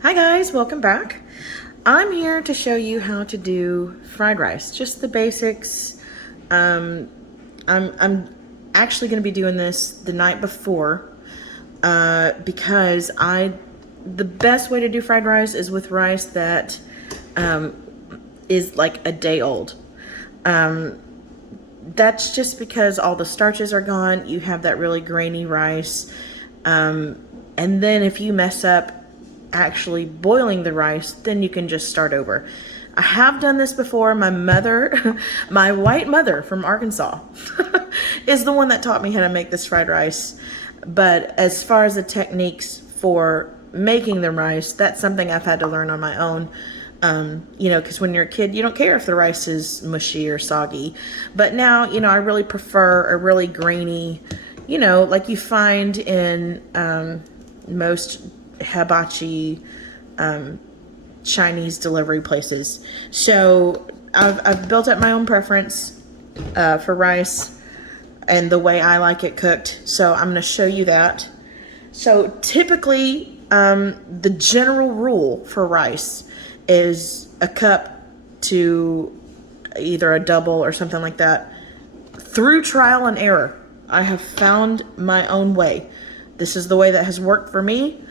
Hi guys, welcome back. I'm here to show you how to do fried rice, just the basics. I'm actually going to be doing this the night before because the best way to do fried rice is with rice that is like a day old. That's just because all the starches are gone. You have that really grainy rice. And then if you mess up actually boiling the rice, then you can just start over. I have done this before. My mother, my white mother from Arkansas, is the one that taught me how to make this fried rice. But as far as the techniques for making the rice, that's something I've had to learn on my own. Because when you're a kid, you don't care if the rice is mushy or soggy. But now, I really prefer a really grainy, like you find in most hibachi Chinese delivery places. So I've built up my own preference for rice and the way I like it cooked. So I'm going to show you that. So typically, the general rule for rice is a cup to either a double or something like that. Through trial and error, I have found my own way. This is the way that has worked for me.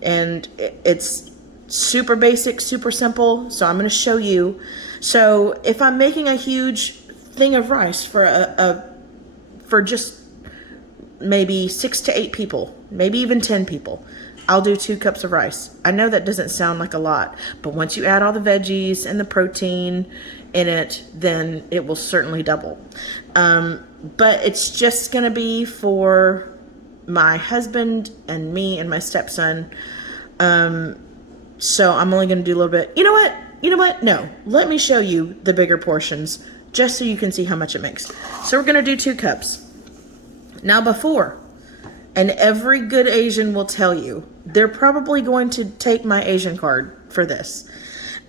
And it's super basic, super simple. So I'm going to show you. So if I'm making a huge thing of rice for just maybe 6 to 8 people, maybe even 10 people, I'll do 2 cups of rice. I know that doesn't sound like a lot, but once you add all the veggies and the protein in it, then it will certainly double. But it's just going to be for my husband and me and my stepson. So I'm only going to do a little bit. You know what? No, let me show you the bigger portions just so you can see how much it makes. So we're going to do 2 cups. Now before, and every good Asian will tell you, they're probably going to take my Asian card for this.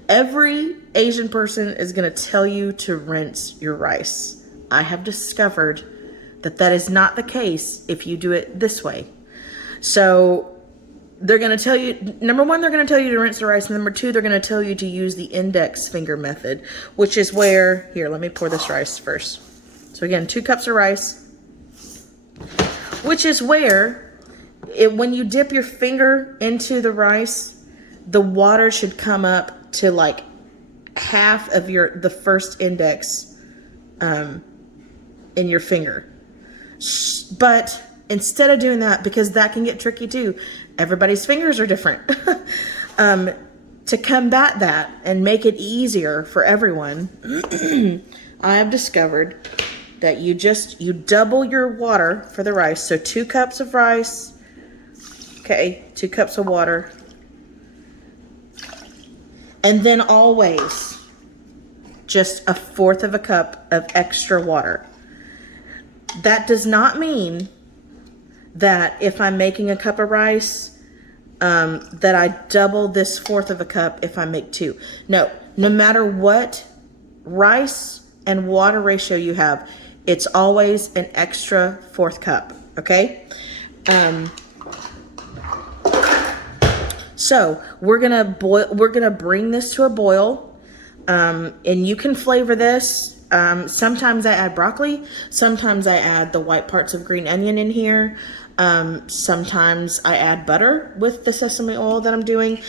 Every Asian person is going to tell you to rinse your rice. I have discovered that is not the case if you do it this way. So they're going to tell you, number one, they're going to tell you to rinse the rice. And number 2, they're going to tell you to use the index finger method, which is where, here, let me pour this rice first. So again, 2 cups of rice, which is where when you dip your finger into the rice, the water should come up to like half of the first index in your finger. But instead of doing that, because that can get tricky too, everybody's fingers are different. To combat that and make it easier for everyone, I have discovered that you double your water for the rice. So 2 cups of rice, okay, 2 cups of water. And then always just 1/4 of a cup of extra water. That does not mean that if I'm making a cup of rice, that I double this 1/4 of a cup if I make 2. No matter what rice and water ratio you have, it's always an extra 1/4 cup, okay? So we're gonna bring this to a boil, and you can flavor this. Sometimes I add broccoli. Sometimes I add the white parts of green onion in here. Sometimes I add butter with the sesame oil that I'm doing.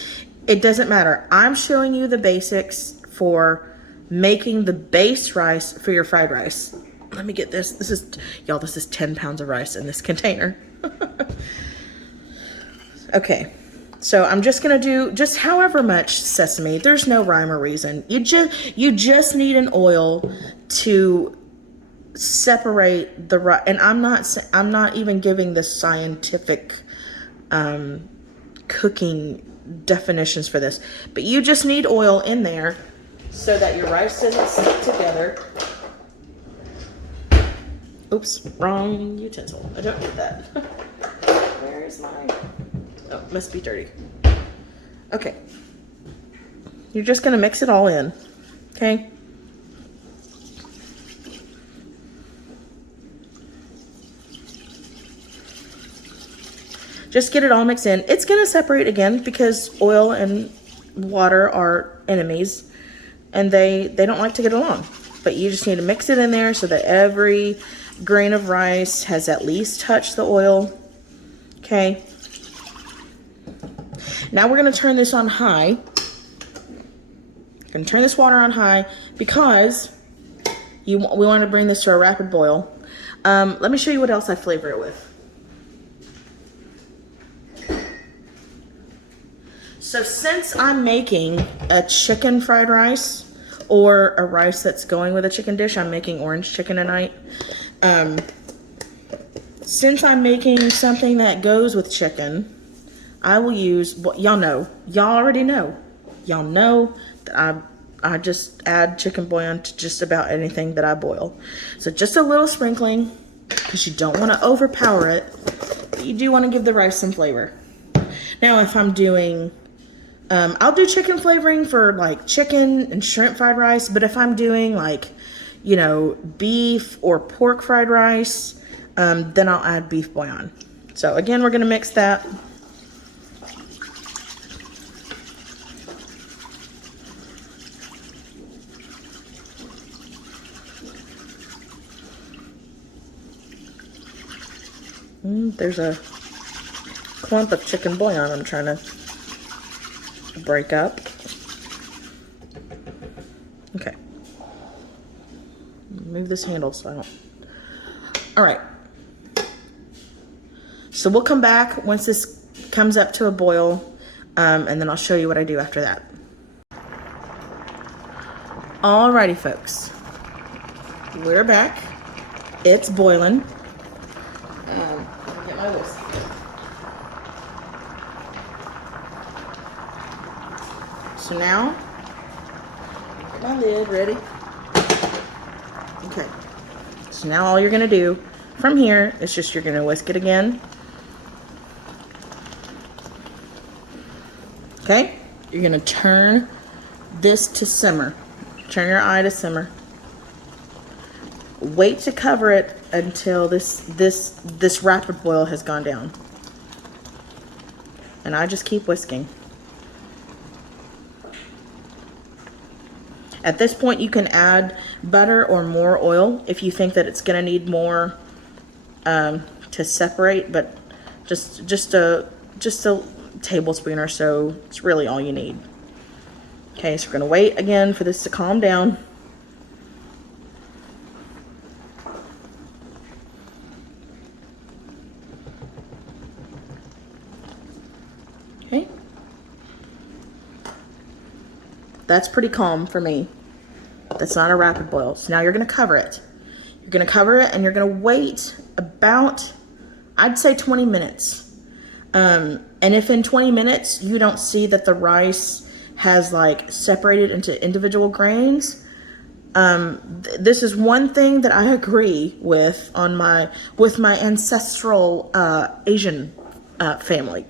It doesn't matter. I'm showing you the basics for making the base rice for your fried rice. Let me get this. This is 10 pounds of rice in this container. Okay. So I'm just going to do just however much sesame. There's no rhyme or reason. You just need an oil to separate the rice. And I'm not even giving the scientific cooking definitions for this. But you just need oil in there so that your rice doesn't stick together. Oops, wrong utensil. I don't need that. Where is my... Oh, must be dirty. Okay. You're just going to mix it all in. Okay? Just get it all mixed in. It's gonna separate again because oil and water are enemies and they don't like to get along. But you just need to mix it in there so that every grain of rice has at least touched the oil. Okay. Now we're gonna turn this on high. Gonna turn this water on high because we want to bring this to a rapid boil. Let me show you what else I flavor it with. So since I'm making a chicken fried rice or a rice that's going with a chicken dish, I'm making orange chicken tonight. Since I'm making something that goes with chicken, I will use, y'all already know that I just add chicken bouillon to just about anything that I boil. So just a little sprinkling, because you don't want to overpower it, but you do want to give the rice some flavor. Now if I'm doing, I'll do chicken flavoring for like chicken and shrimp fried rice, but if I'm doing like, you know, beef or pork fried rice, then I'll add beef bouillon. So again, we're going to mix that. There's a clump of chicken bouillon I'm trying to break up. Okay. Move this handle so I don't. All right. So we'll come back once this comes up to a boil, and then I'll show you what I do after that. Alrighty, folks. We're back. It's boiling. I'll get my whisk. So now, get my lid ready. Okay. So now all you're gonna do from here is just you're gonna whisk it again. Okay? You're gonna turn this to simmer. Turn your eye to simmer. Wait to cover it until this rapid boil has gone down. And I just keep whisking. At this point, you can add butter or more oil if you think that it's going to need more to separate, but just a tablespoon or so is really all you need. Okay, so we're going to wait again for this to calm down. Okay. That's pretty calm for me. That's not a rapid boil. So now you're going to cover it. You're going to cover it and you're going to wait about, I'd say 20 minutes. And if in 20 minutes you don't see that the rice has like separated into individual grains, this is one thing that I agree with on with my ancestral Asian family.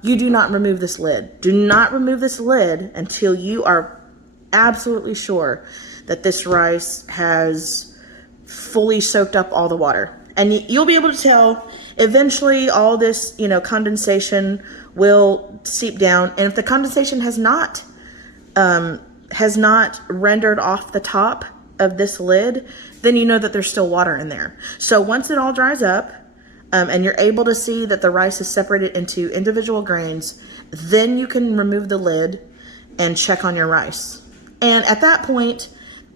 You do not remove this lid. Do not remove this lid until you are absolutely sure that this rice has fully soaked up all the water. And you'll be able to tell eventually all this, condensation will seep down. And if the condensation has not rendered off the top of this lid, then you know that there's still water in there. So once it all dries up, and you're able to see that the rice is separated into individual grains, then you can remove the lid and check on your rice. And at that point,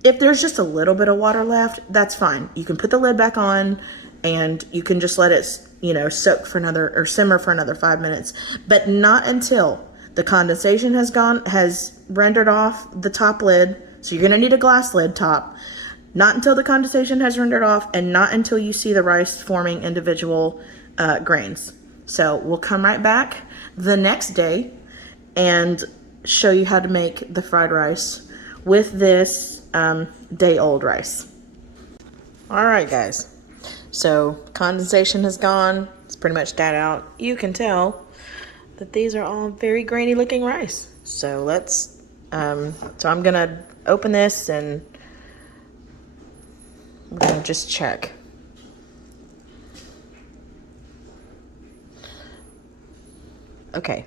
if there's just a little bit of water left, that's fine. You can put the lid back on and you can just let it, soak for or simmer for another 5 minutes, but not until the condensation has rendered off the top lid. So you're gonna need a glass lid top. Not until the condensation has rendered off and not until you see the rice forming individual grains. So we'll come right back the next day and show you how to make the fried rice with this day-old rice. All right, guys. So condensation has gone. It's pretty much died out. You can tell that these are all very grainy looking rice. So let's, so I'm gonna open this and we're gonna just check. Okay.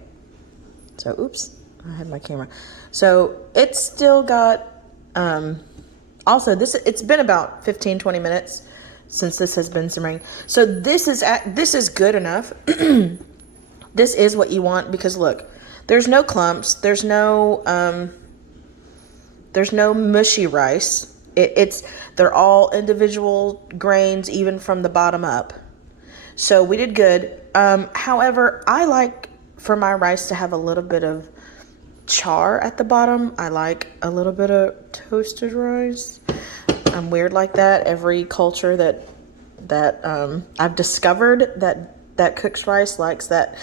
So, oops, I had my camera. So it's still got, also it's been about 15, 20 minutes since this has been simmering. So this is good enough. This is what you want because look, there's no clumps. There's no mushy rice. They're all individual grains, even from the bottom up. So we did good. However, I like for my rice to have a little bit of char at the bottom. I like a little bit of toasted rice. I'm weird like that. Every culture that I've discovered that cooks rice likes that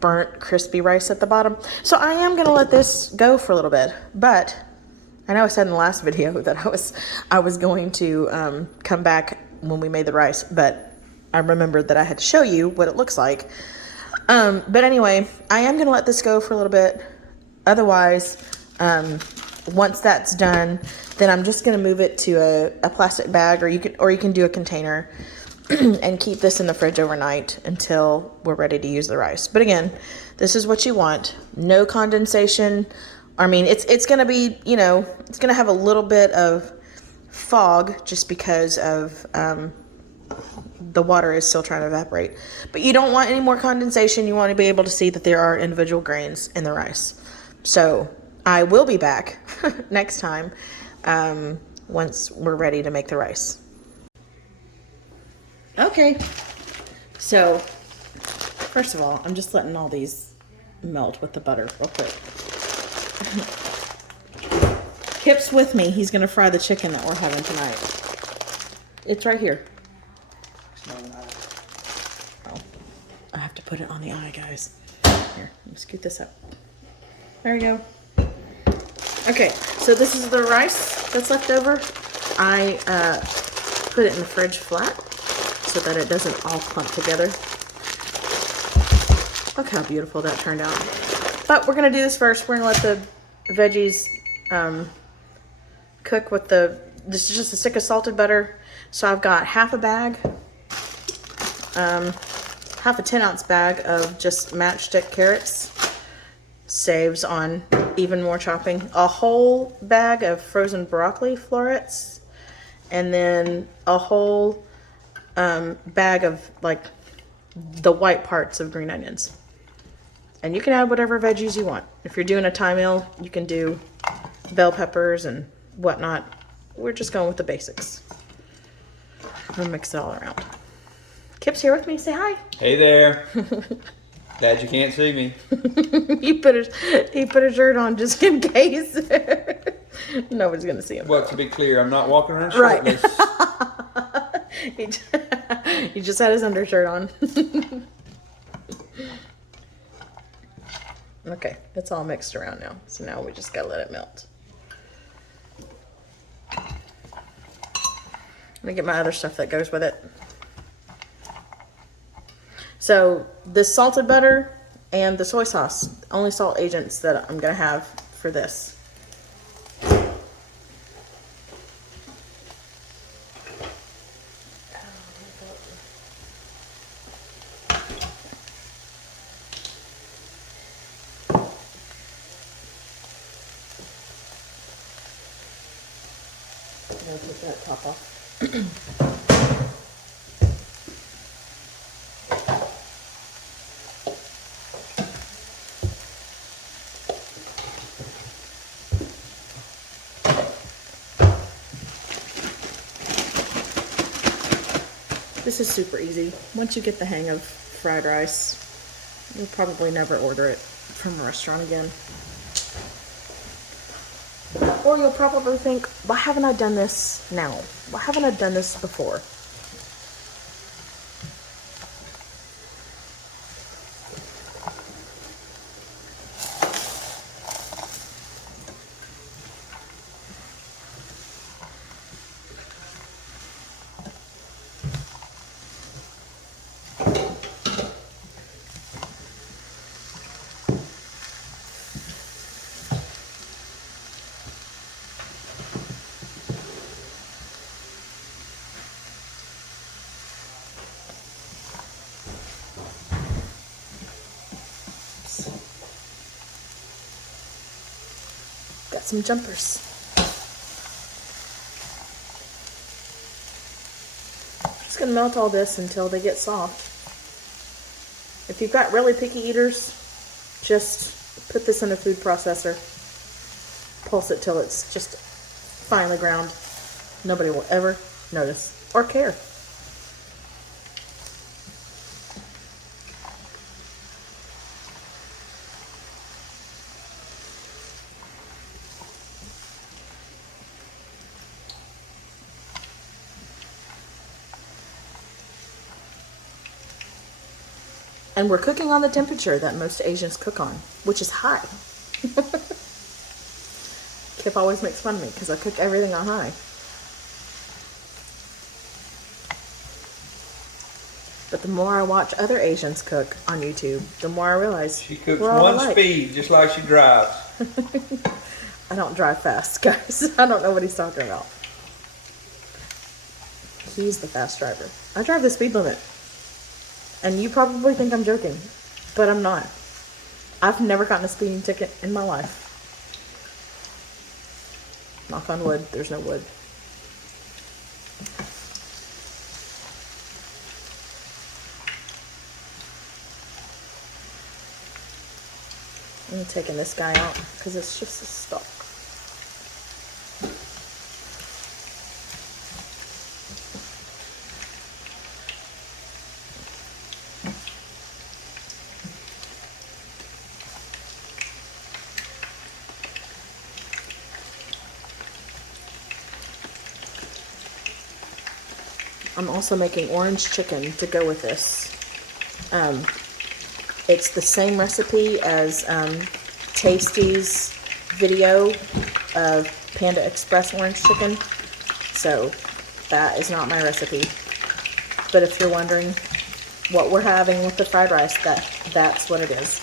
burnt, crispy rice at the bottom. So I am gonna let this go for a little bit, but I know I said in the last video that I was going to come back when we made the rice, but I remembered that I had to show you what it looks like. But anyway, I am gonna let this go for a little bit. Otherwise, once that's done, then I'm just gonna move it to a plastic bag, or you can do a container and keep this in the fridge overnight until we're ready to use the rice. But again, this is what you want. No condensation. I mean, it's gonna be, it's gonna have a little bit of fog just because of the water is still trying to evaporate. But you don't want any more condensation. You want to be able to see that there are individual grains in the rice. So I will be back next time once we're ready to make the rice. Okay, so first of all, I'm just letting all these melt with the butter real quick. Kip's with me. He's gonna fry the chicken that we're having tonight. It's right here. Oh, I have to put it on the eye, guys. Here, let me scoot this up. There we go. Okay, so this is the rice that's left over. I put it in the fridge flat so that it doesn't all clump together. Look how beautiful that turned out. But we're gonna do this first. We're gonna let the veggies cook with this is just a stick of salted butter. So I've got half a bag, half a 10-ounce bag of just matchstick carrots. Saves on even more chopping. A whole bag of frozen broccoli florets, and then a whole bag of like the white parts of green onions. And you can add whatever veggies you want. If you're doing a Thai meal, you can do bell peppers and whatnot. We're just going with the basics. I'm gonna mix it all around. Kip's here with me. Say hi. Hey there. Glad you can't see me. he put a shirt on just in case. Nobody's gonna see him. Well, to be clear, I'm not walking around shirtless. Right. He just had his undershirt on. Okay, it's all mixed around now. So now we just gotta let it melt. I'm gonna get my other stuff that goes with it. So this salted butter and the soy sauce, only salt agents that I'm gonna have for this. I'll take that top off. This is super easy. Once you get the hang of fried rice, you'll probably never order it from a restaurant again. Or you'll probably think, why haven't I done this now? Why haven't I done this before? some jumpers. Just gonna melt all this until they get soft. If you've got really picky eaters, just put this in a food processor. Pulse it till it's just finely ground. Nobody will ever notice or care. And we're cooking on the temperature that most Asians cook on, which is high. Kip always makes fun of me because I cook everything on high. But the more I watch other Asians cook on YouTube, the more I realize she cooks we're all one alike. speed, just like she drives. I don't drive fast, guys. I don't know what he's talking about. He's the fast driver. I drive the speed limit. And you probably think I'm joking, but I'm not. I've never gotten a speeding ticket in my life. Knock on wood, there's no wood. I'm taking this guy out because it's just a stalk. I'm also making orange chicken to go with this. It's the same recipe as Tasty's video of Panda Express orange chicken. So that is not my recipe. But if you're wondering what we're having with the fried rice, that's what it is.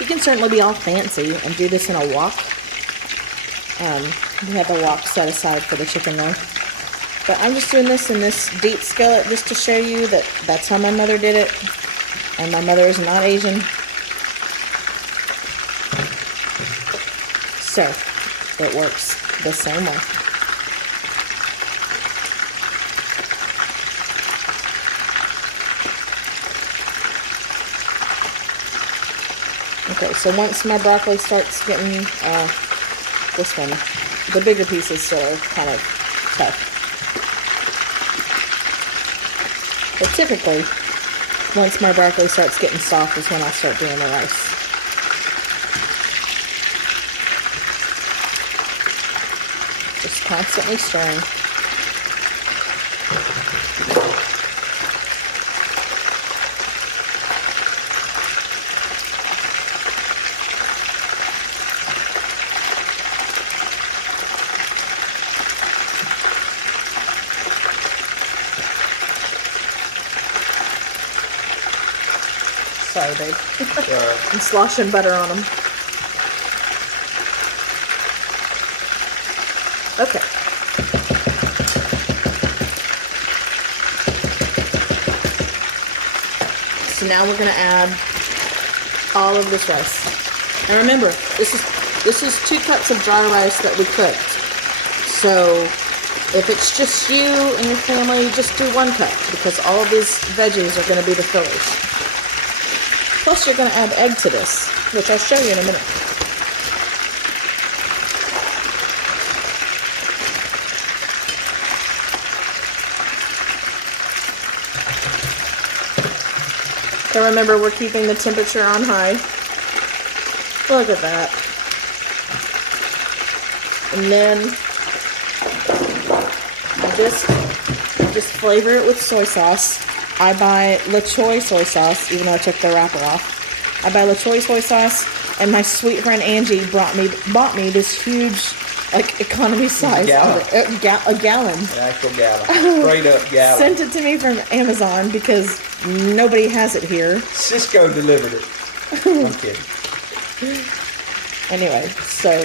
You can certainly be all fancy and do this in a wok. We have a wok set aside for the chicken though. But I'm just doing this in this deep skillet just to show you that that's how my mother did it. And my mother is not Asian. So, it works the same way. Okay, so once my broccoli starts getting, this one, the bigger pieces still are kind of tough. But typically, once my broccoli starts getting soft is when I'll start doing the rice. Just constantly stirring. Sorry, babe. Sorry. I'm sloshing butter on them. Okay. So now we're going to add all of this rice. And remember, this is 2 cups of dry rice that we cooked. So if it's just you and your family, just do 1 cup because all of these veggies are going to be the fillers. Plus, you're going to add egg to this, which I'll show you in a minute. And remember, we're keeping the temperature on high. Look at that. And then just flavor it with soy sauce. I buy La Choy soy sauce, even though I took the wrapper off. I buy La Choy soy sauce, and my sweet friend Angie bought me this huge, like, economy size Gallon. a gallon. An actual gallon. Straight up gallon. Sent it to me from Amazon because nobody has it here. Cisco delivered it. I'm kidding. Anyway, so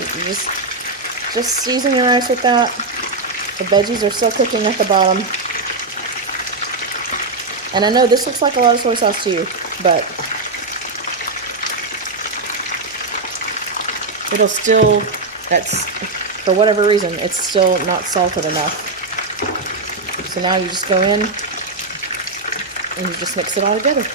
just season your rice with that. The veggies are still cooking at the bottom. And I know this looks like a lot of soy sauce to you, but it'll still, for whatever reason, it's still not salted enough. So now you just go in and you just mix it all together.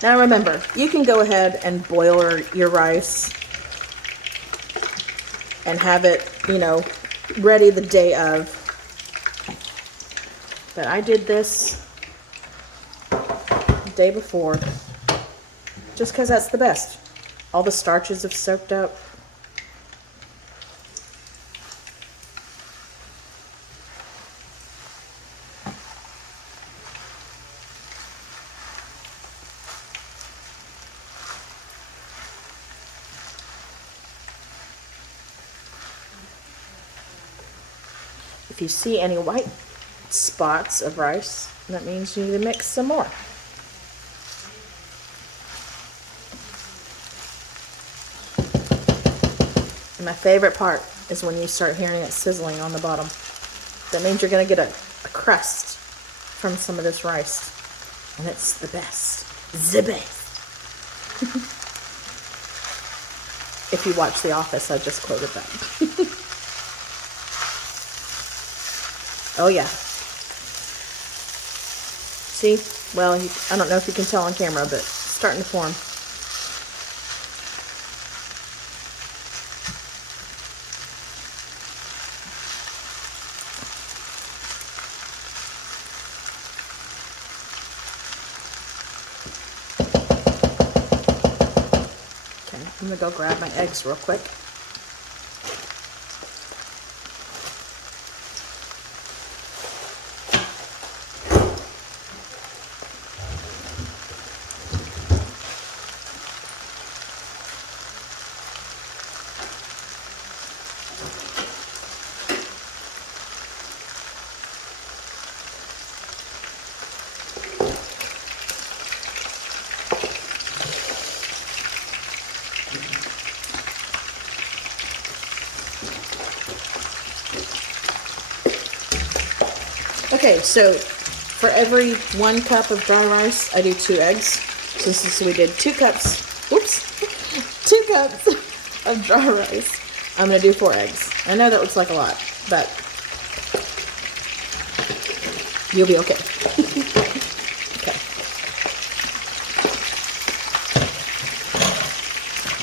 Now remember, you can go ahead and boil your rice and have it, ready the day of. But I did this the day before, just because that's the best. All the starches have soaked up. If you see any white spots of rice, that means you need to mix some more. And my favorite part is when you start hearing it sizzling on the bottom. That means you're going to get a crust from some of this rice. And it's the best. The best. If you watch The Office, I just quoted that. Oh yeah. See? Well, I don't know if you can tell on camera, but it's starting to form. Okay, I'm gonna go grab my eggs real quick. Okay, so for every 1 cup of dry rice, I do 2 eggs. Since we did 2 cups, 2 cups of dry rice, I'm going to do 4 eggs. I know that looks like a lot, but you'll be okay. Okay.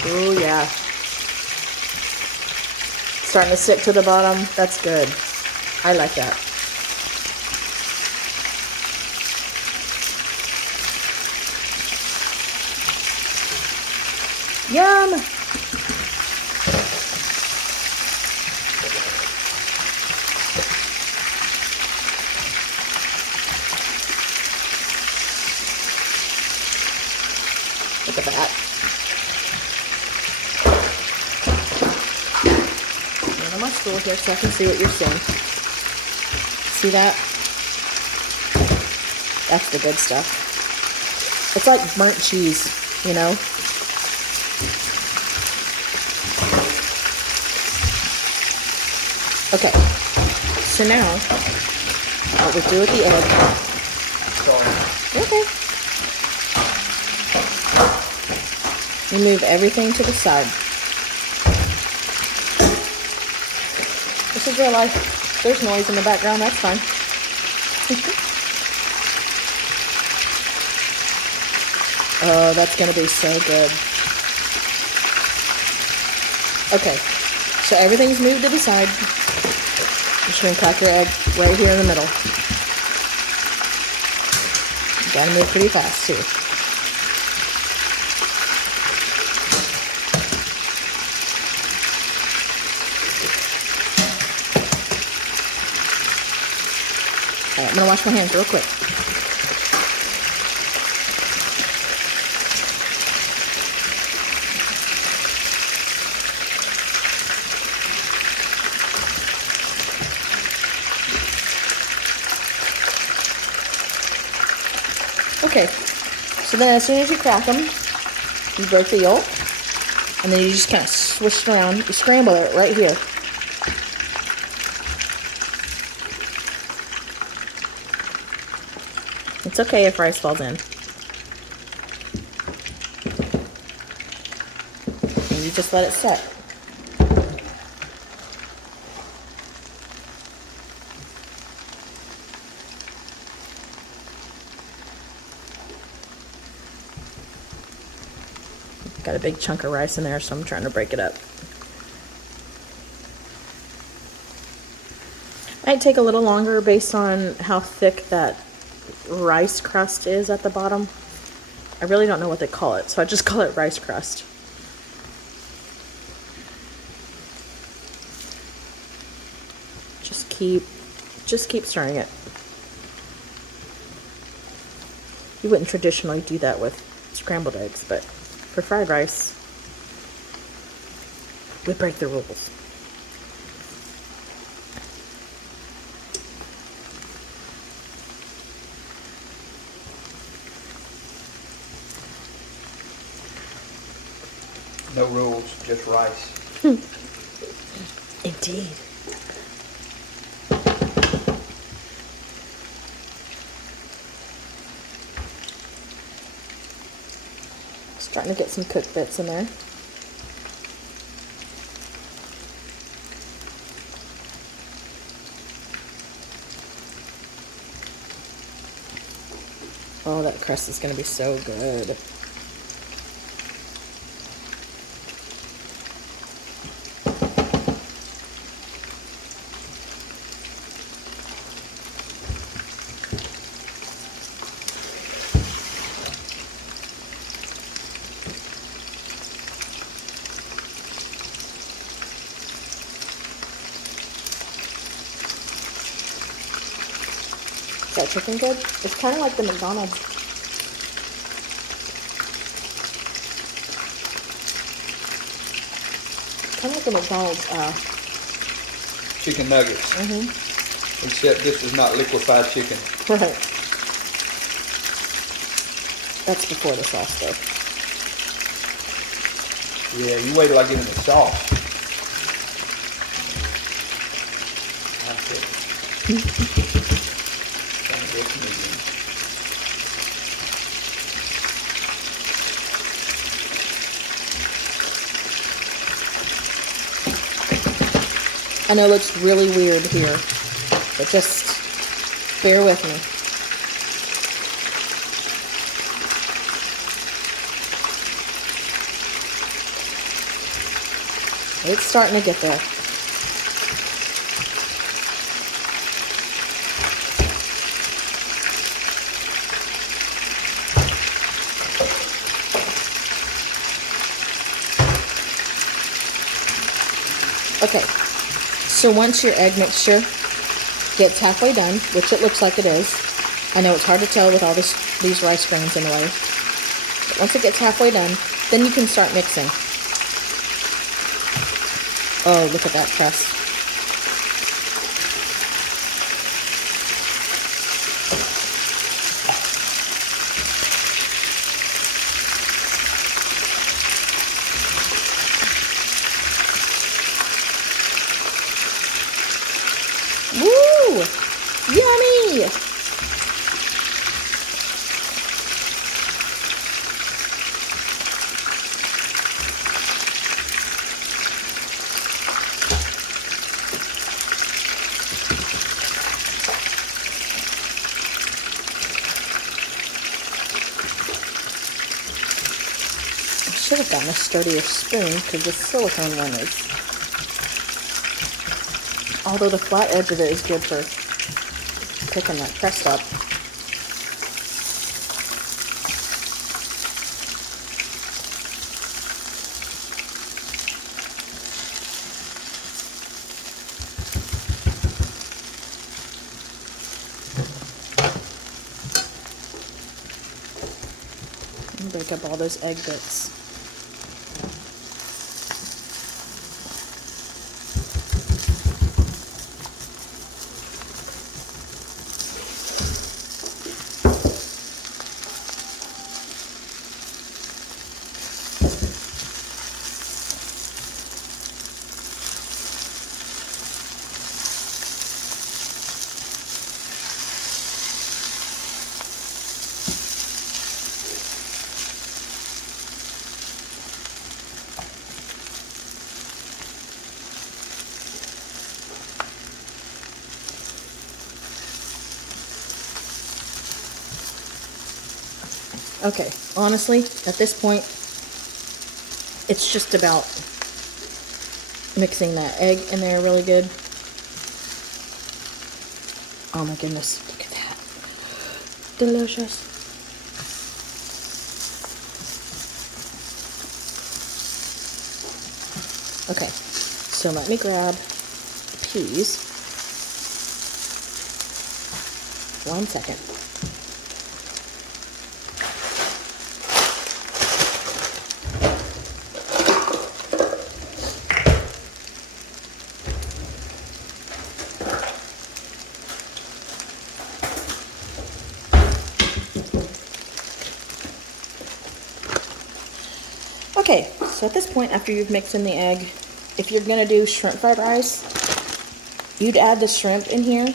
Oh yeah. Starting to stick to the bottom. That's good. I like that. Yum! Look at that. Get on my stool here so I can see what you're seeing. See that? That's the good stuff. It's like burnt cheese, you know? Okay, so now, what we do with the egg. Okay. We move everything to the side. This is real life. There's noise in the background, that's fine. Oh, that's gonna be so good. Okay, so everything's moved to the side. Just gonna crack your egg right here in the middle. Gotta move pretty fast too. Alright, I'm gonna wash my hands real quick. Okay, so then as soon as you crack them, you break the yolk, and then you just kind of swish it around. You scramble it right here. It's okay if rice falls in. And you just let it set. Got a big chunk of rice in there, so I'm trying to break it up. Might take a little longer based on how thick that rice crust is at the bottom. I really don't know what they call it, so I just call it rice crust. Just keep stirring it. You wouldn't traditionally do that with scrambled eggs, but for fried rice, we break the rules. No rules, just rice. Indeed. Starting to get some cooked bits in there. Oh, that crust is going to be so good. Is that chicken good? It's kind of like the McDonald's. Kind of like the McDonald's Chicken nuggets. Except this is not liquefied chicken. Right. That's before the sauce though. Yeah, you wait till I get in the sauce. That's it. I know it looks really weird here, but just bear with me. It's starting to get there. Okay, so once your egg mixture gets halfway done, which it looks like it is, I know it's hard to tell with all these rice grains in the way, but once it gets halfway done, then you can start mixing. Oh, look at that crust. Woo! Yummy! I should have gotten a sturdier spoon because the silicone one is. Although the flat edge of it is good for picking that crust up. break up all those egg bits. Okay, honestly, at this point, it's just about mixing that egg in there really good. Oh my goodness, look at that. Delicious. Okay, so let me grab the peas. 1 second. Okay, so at this point, after you've mixed in the egg, if you're gonna do shrimp fried rice, you'd add the shrimp in here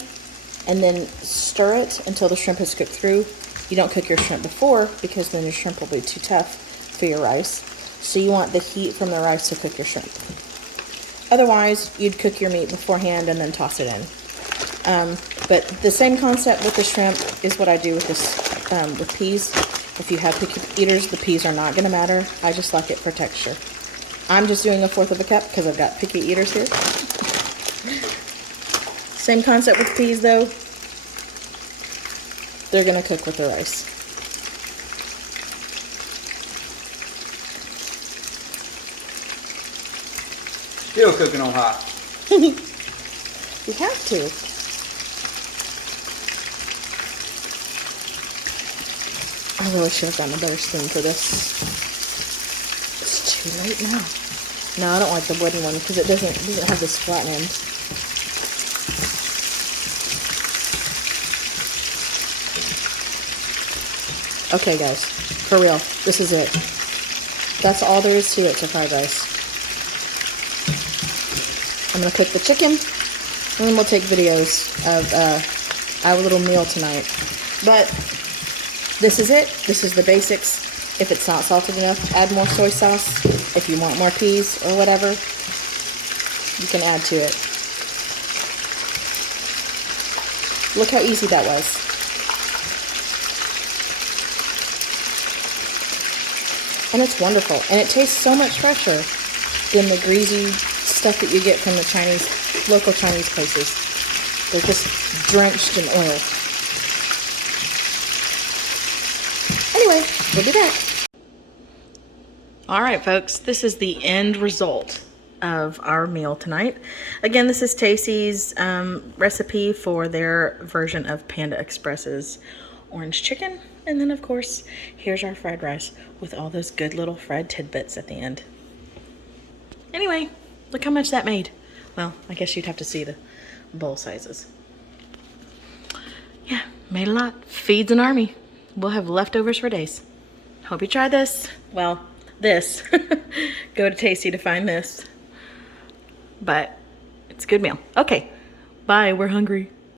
and then stir it until the shrimp is cooked through. You don't cook your shrimp before because then your shrimp will be too tough for your rice. So you want the heat from the rice to cook your shrimp. Otherwise, you'd cook your meat beforehand and then toss it in. But the same concept with the shrimp is what I do with this, with peas. If you have picky eaters, the peas are not gonna matter. I just like it for texture. I'm just doing 1/4 of a cup because I've got picky eaters here. Same concept with peas though. They're gonna cook with the rice. Still cooking on high. You have to. I really should have gotten a better spoon for this. It's too late now. No, I don't like the wooden one because it doesn't have this flat end. Okay guys, for real, this is it. That's all there is to it, to fried rice. I'm gonna cook the chicken, and then we'll take videos of our little meal tonight. But this is it. This is the basics. If it's not salted enough, add more soy sauce. If you want more peas or whatever, you can add to it. Look how easy that was. And it's wonderful. And it tastes so much fresher than the greasy stuff that you get from the local Chinese places. They're just drenched in oil. Anyway, we'll be back. All right, folks, this is the end result of our meal tonight. Again, this is Tacy's recipe for their version of Panda Express's orange chicken. And then, of course, here's our fried rice with all those good little fried tidbits at the end. Anyway, look how much that made. Well, I guess you'd have to see the bowl sizes. Yeah, made a lot. Feeds an army. We'll have leftovers for days. Hope you try this. Well, this. Go to Tasty to find this. But it's a good meal. Okay, bye. We're hungry.